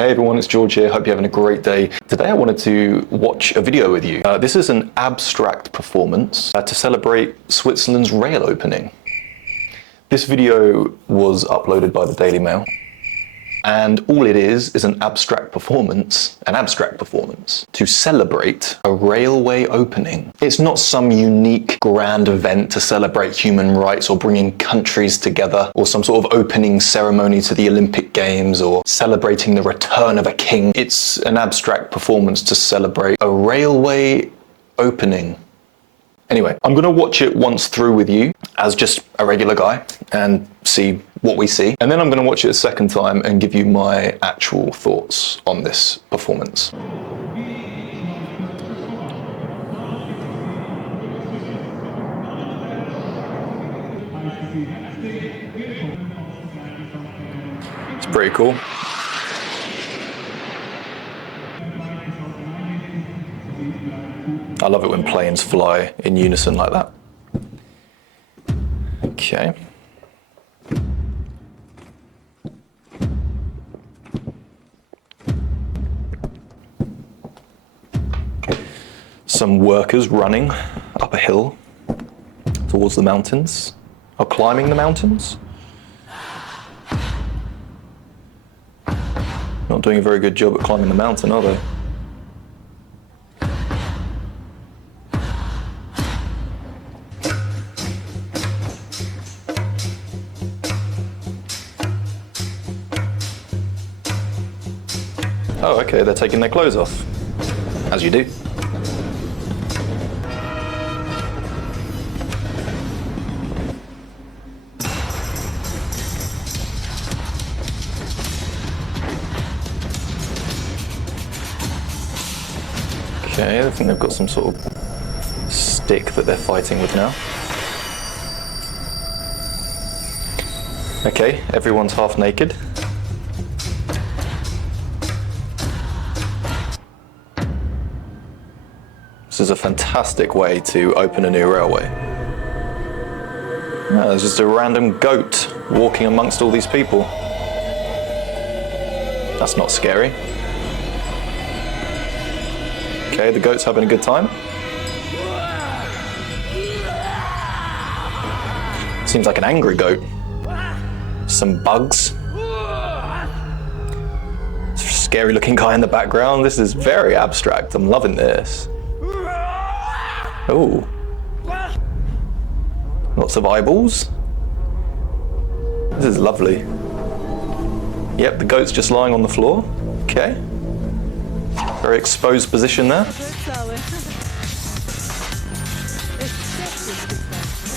Hey everyone, it's George here. Hope you're having a great day. Today I wanted to watch a video with you. This is an abstract performance to celebrate Switzerland's rail opening. This video was uploaded by the Daily Mail. And all it is an abstract performance to celebrate a railway opening. It's not some unique grand event to celebrate human rights or bringing countries together, or some sort of opening ceremony to the Olympic Games, or celebrating the return of a king. It's an abstract performance to celebrate a railway opening. Anyway, I'm gonna watch it once through with you as just a regular guy and see what we see. And then I'm gonna watch it a second time and give you my actual thoughts on this performance. It's pretty cool. I love it when planes fly in unison like that. Okay. Some workers running up a hill towards the mountains, or climbing the mountains. Not doing a very good job at climbing the mountain, are they? Oh, okay, they're taking their clothes off, as you do. Okay, I think they've got some sort of stick that they're fighting with now. Okay, everyone's half naked. This is a fantastic way to open a new railway. Yeah, there's just a random goat walking amongst all these people. That's not scary. Okay, the goat's having a good time. Seems like an angry goat. Some bugs. Scary looking guy in the background. This is very abstract. I'm loving this. Oh, lots of eyeballs. This is lovely. Yep, the goat's just lying on the floor. Okay. Very exposed position there.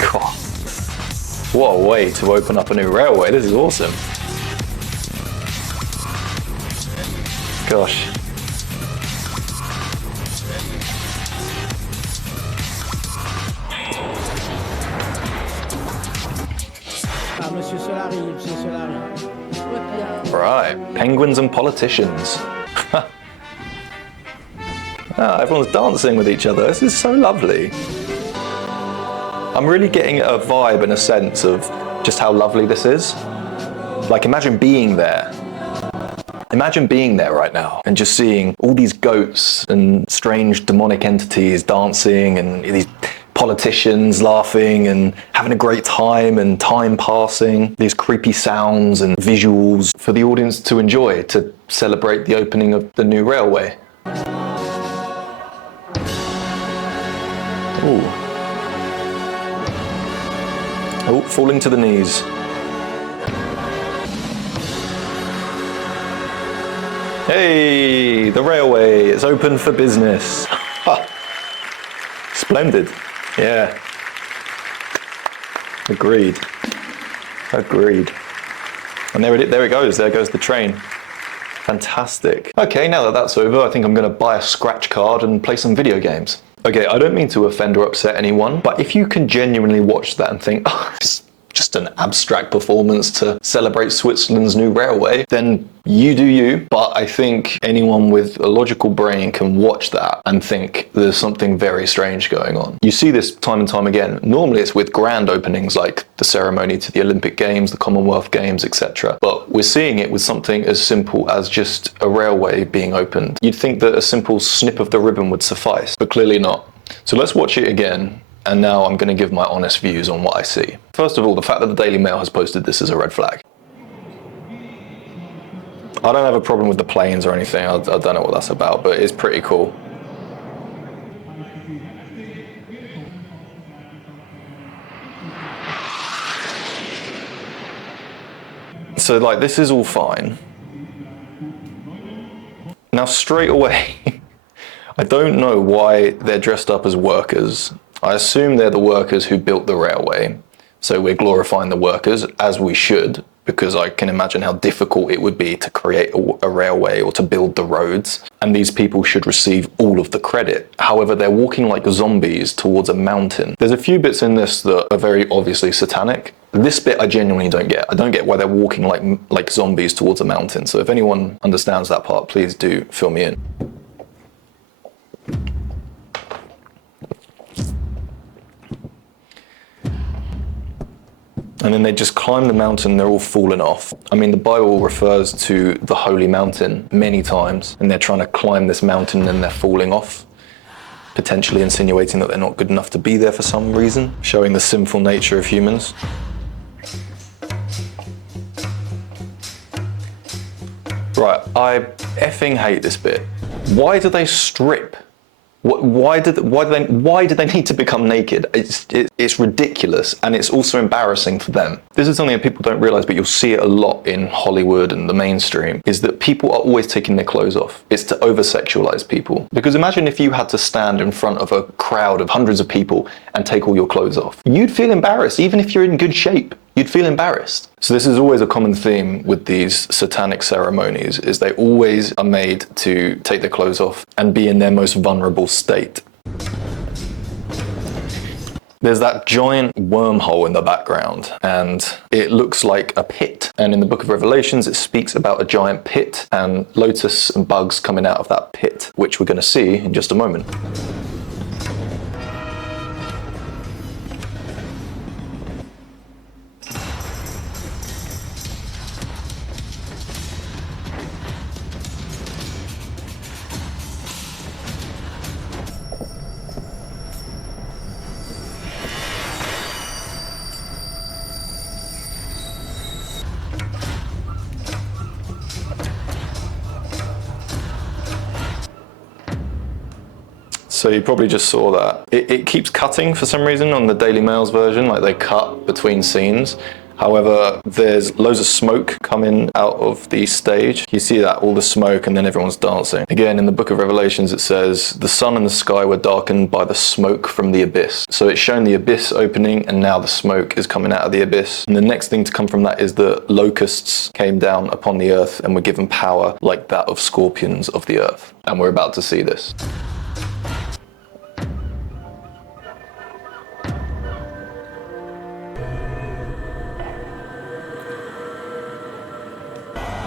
God. What a way to open up a new railway. This is awesome. Gosh. Right, penguins and politicians. Everyone's dancing with each other. This is so lovely. I'm really getting a vibe and a sense of just how lovely this is. Like, imagine being there. Imagine being there right now and just seeing all these goats and strange demonic entities dancing, and these politicians laughing and having a great time, and time passing, these creepy sounds and visuals for the audience to enjoy, to celebrate the opening of the new railway. Ooh. Oh, falling to the knees. Hey, the railway is open for business. Splendid. Yeah. Agreed. And there it goes. There goes the train. Fantastic. Okay, now that that's over, I think I'm going to buy a scratch card and play some video games. Okay, I don't mean to offend or upset anyone, but if you can genuinely watch that and think, oh, just an abstract performance to celebrate Switzerland's new railway, then you do you. But I think anyone with a logical brain can watch that and think there's something very strange going on. You see this time and time again. Normally it's with grand openings like the ceremony to the Olympic Games, the Commonwealth Games, etc. But we're seeing it with something as simple as just a railway being opened. You'd think that a simple snip of the ribbon would suffice, but clearly not. So let's watch it again. And now I'm going to give my honest views on what I see. First of all, the fact that the Daily Mail has posted this is a red flag. I don't have a problem with the planes or anything. I don't know what that's about, but it's pretty cool. So like, this is all fine. Now straight away, I don't know why they're dressed up as workers. I assume they're the workers who built the railway. So we're glorifying the workers, as we should, because I can imagine how difficult it would be to create a railway or to build the roads. And these people should receive all of the credit. However, they're walking like zombies towards a mountain. There's a few bits in this that are very obviously satanic. This bit I genuinely don't get. I don't get why they're walking like zombies towards a mountain. So if anyone understands that part, please do fill me in. And then they just climb the mountain, they're all falling off. I mean, the Bible refers to the holy mountain many times, and they're trying to climb this mountain and they're falling off, potentially insinuating that they're not good enough to be there for some reason, showing the sinful nature of humans. Right, I effing hate this bit. Why do they strip? Why did they need to become naked? It's ridiculous, and it's also embarrassing for them. This is something that people don't realize, but you'll see it a lot in Hollywood and the mainstream, is that people are always taking their clothes off. It's to over-sexualize people. Because imagine if you had to stand in front of a crowd of hundreds of people and take all your clothes off. You'd feel embarrassed, even if you're in good shape. You'd feel embarrassed. So this is always a common theme with these satanic ceremonies, is they always are made to take their clothes off and be in their most vulnerable state. There's that giant wormhole in the background, and it looks like a pit. And in the book of Revelations, it speaks about a giant pit and locusts and bugs coming out of that pit, which we're going to see in just a moment. So you probably just saw that. It keeps cutting for some reason on the Daily Mail's version, like they cut between scenes. However, there's loads of smoke coming out of the stage. You see that, all the smoke, and then everyone's dancing. Again, in the book of Revelations, it says, the sun and the sky were darkened by the smoke from the abyss. So it's shown the abyss opening, and now the smoke is coming out of the abyss. And the next thing to come from that is the locusts came down upon the earth and were given power like that of scorpions of the earth. And we're about to see this.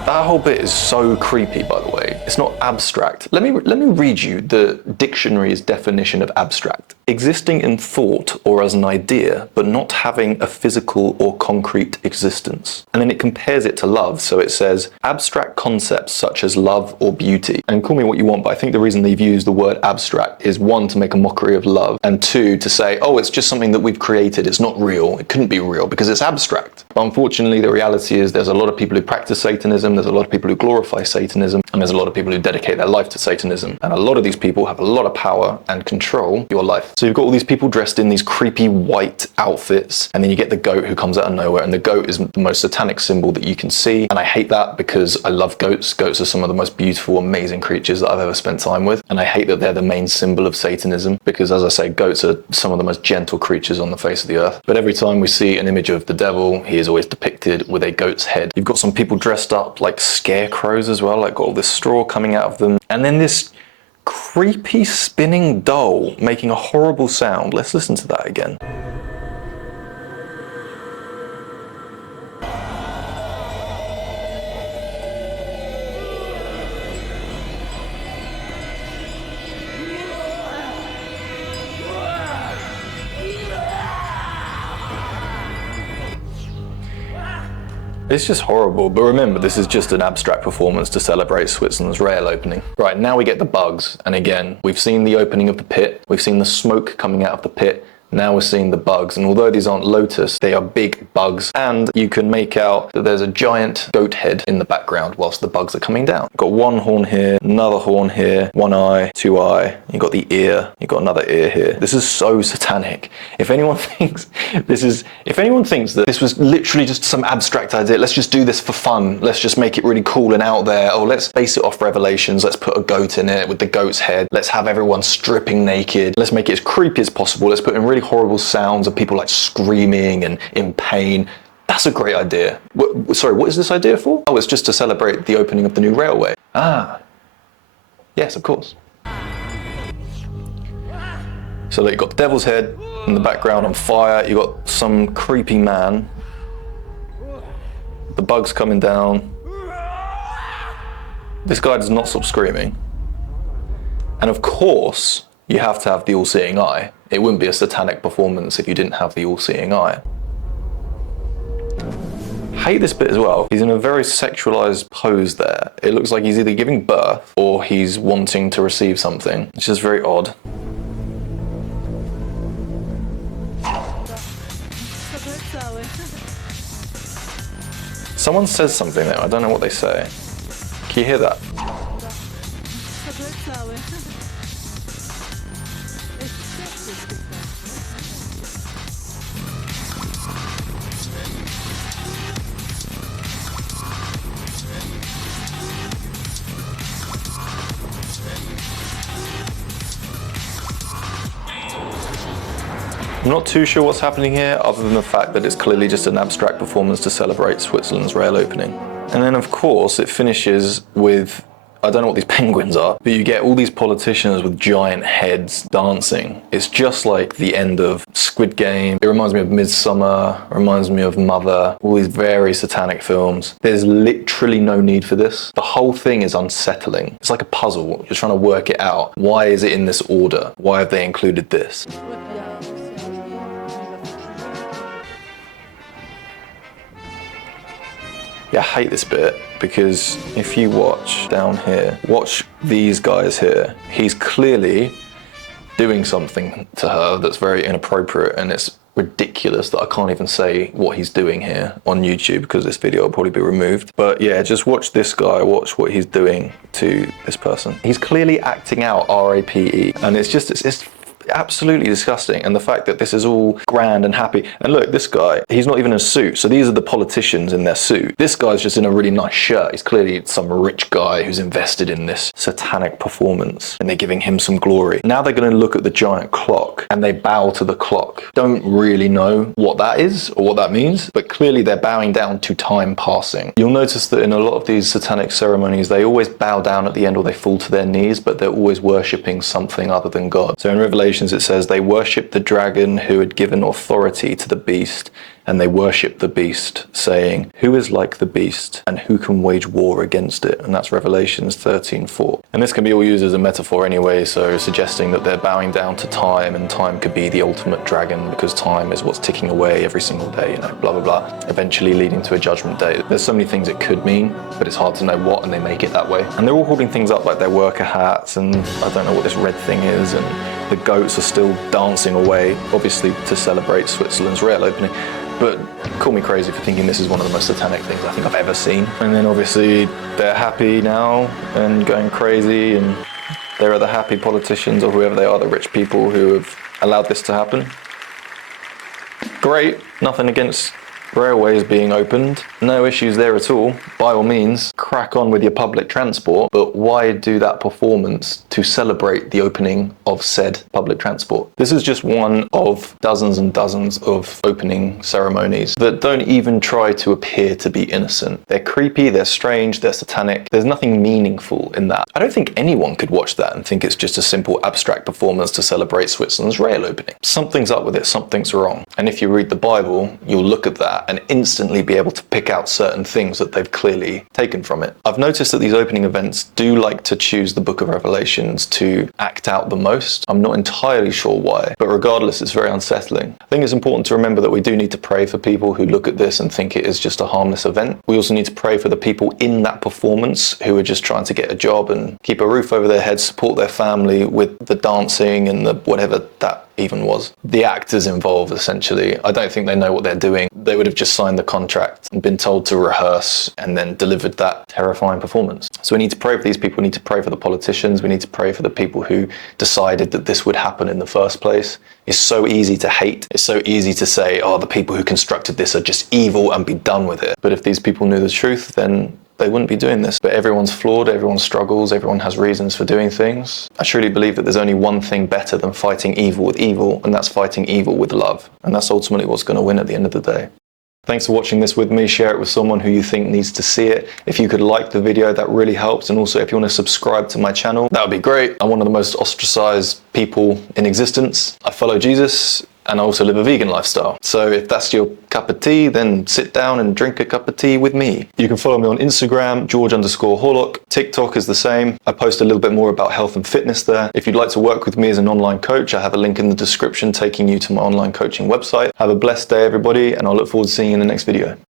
That whole bit is so creepy, by the way. It's not abstract. Let me read you the dictionary's definition of abstract. Existing in thought or as an idea, but not having a physical or concrete existence. And then it compares it to love, so it says, abstract concepts such as love or beauty. And call me what you want, but I think the reason they've used the word abstract is one, to make a mockery of love, and two, to say, oh, it's just something that we've created, it's not real, it couldn't be real, because it's abstract. But unfortunately, the reality is there's a lot of people who practice Satanism, there's a lot of people who glorify Satanism, and there's a lot of people who dedicate their life to Satanism. And a lot of these people have a lot of power and control your life. So you've got all these people dressed in these creepy white outfits, and then you get the goat who comes out of nowhere, and the goat is the most satanic symbol that you can see. And I hate that because I love goats. Goats are some of the most beautiful, amazing creatures that I've ever spent time with. And I hate that they're the main symbol of Satanism because, as I say, goats are some of the most gentle creatures on the face of the earth. But every time we see an image of the devil, he is always depicted with a goat's head. You've got some people dressed up like scarecrows as well, like got all this straw coming out of them. And then this creepy spinning doll making a horrible sound. Let's listen to that again. It's just horrible, but remember, this is just an abstract performance to celebrate Switzerland's rail opening. Right, now we get the bugs, and again, we've seen the opening of the pit, we've seen the smoke coming out of the pit, now we're seeing the bugs, and although these aren't lotus, they are big bugs, and you can make out that there's a giant goat head in the background whilst the bugs are coming down. Got one horn here, another horn here, one eye, two eye, you got the ear, you got another ear here. This is so satanic. If anyone thinks that this was literally just some abstract idea, let's just do this for fun, let's just make it really cool and out there, oh, let's base it off Revelations, let's put a goat in it with the goat's head, let's have everyone stripping naked, let's make it as creepy as possible, let's put in really horrible sounds of people like screaming and in pain. That's a great idea. Sorry, what is this idea for? Oh, it's just to celebrate the opening of the new railway. Ah, yes, of course. So you've got the devil's head in the background on fire, you've got some creepy man, the bugs coming down. This guy does not stop screaming. And of course, you have to have the all-seeing eye. It wouldn't be a satanic performance if you didn't have the all-seeing eye. Hate this bit as well. He's in a very sexualized pose there. It looks like he's either giving birth or he's wanting to receive something. It's just very odd. Someone says something there, I don't know what they say. Can you hear that? I'm not too sure what's happening here, other than the fact that it's clearly just an abstract performance to celebrate Switzerland's rail opening. And then of course it finishes with, I don't know what these penguins are, but you get all these politicians with giant heads dancing. It's just like the end of Squid Game. It reminds me of Midsummer, it reminds me of Mother, all these very satanic films. There's literally no need for this. The whole thing is unsettling. It's like a puzzle. You're trying to work it out. Why is it in this order? Why have they included this? Yeah, I hate this bit because if you watch down here, watch these guys here, he's clearly doing something to her that's very inappropriate, and it's ridiculous that I can't even say what he's doing here on YouTube because this video will probably be removed. But yeah, just watch this guy, watch what he's doing to this person. He's clearly acting out RAPE, and it's absolutely disgusting. And the fact that this is all grand and happy, and look, this guy, he's not even in a suit, so these are the politicians in their suit. This guy's just in a really nice shirt. He's clearly some rich guy who's invested in this satanic performance, and they're giving him some glory. Now they're going to look at the giant clock and they bow to the clock. Don't really know what that is or what that means, but clearly they're bowing down to time passing. You'll notice that in a lot of these satanic ceremonies, they always bow down at the end or they fall to their knees, but they're always worshipping something other than God. So in Revelation it says they worshipped the dragon who had given authority to the beast, and they worshipped the beast, saying, who is like the beast and who can wage war against it? And that's Revelations 13:4. And this can be all used as a metaphor anyway, so suggesting that they're bowing down to time, and time could be the ultimate dragon because time is what's ticking away every single day, you know, blah, blah, blah, eventually leading to a judgment day. There's so many things it could mean, but it's hard to know what, and they make it that way. And they're all holding things up like their worker hats, and I don't know what this red thing is, and the goats are still dancing away, obviously to celebrate Switzerland's rail opening. But call me crazy for thinking this is one of the most satanic things I think I've ever seen. And then obviously they're happy now and going crazy, and there are the happy politicians or whoever they are, the rich people who have allowed this to happen. Great, nothing against railways being opened, no issues there at all. By all means, crack on with your public transport, but why do that performance to celebrate the opening of said public transport? This is just one of dozens and dozens of opening ceremonies that don't even try to appear to be innocent. They're creepy, they're strange, they're satanic. There's nothing meaningful in that. I don't think anyone could watch that and think it's just a simple abstract performance to celebrate Switzerland's rail opening. Something's up with it, something's wrong. And if you read the Bible, you'll look at that that and instantly be able to pick out certain things that they've clearly taken from it. I've noticed that these opening events do like to choose the Book of Revelations to act out the most. I'm not entirely sure why, but regardless, it's very unsettling. I think it's important to remember that we do need to pray for people who look at this and think it is just a harmless event. We also need to pray for the people in that performance who are just trying to get a job and keep a roof over their heads, support their family with the dancing and the whatever that even was. The actors involved, essentially, I don't think they know what they're doing. They would have just signed the contract and been told to rehearse and then delivered that terrifying performance. So we need to pray for these people. We need to pray for the politicians. We need to pray for the people who decided that this would happen in the first place. It's so easy to hate. It's so easy to say, oh, the people who constructed this are just evil and be done with it. But if these people knew the truth, then they wouldn't be doing this. But everyone's flawed, everyone struggles, everyone has reasons for doing things. I truly believe that there's only one thing better than fighting evil with evil, and that's fighting evil with love. And that's ultimately what's going to win at the end of the day. Thanks for watching this with me. Share it with someone who you think needs to see it. If you could like the video, that really helps. And also if you want to subscribe to my channel, that would be great. I'm one of the most ostracized people in existence. I follow Jesus, and I also live a vegan lifestyle. So if that's your cup of tea, then sit down and drink a cup of tea with me. You can follow me on Instagram, George_Horlock. TikTok is the same. I post a little bit more about health and fitness there. If you'd like to work with me as an online coach, I have a link in the description taking you to my online coaching website. Have a blessed day, everybody, and I'll look forward to seeing you in the next video.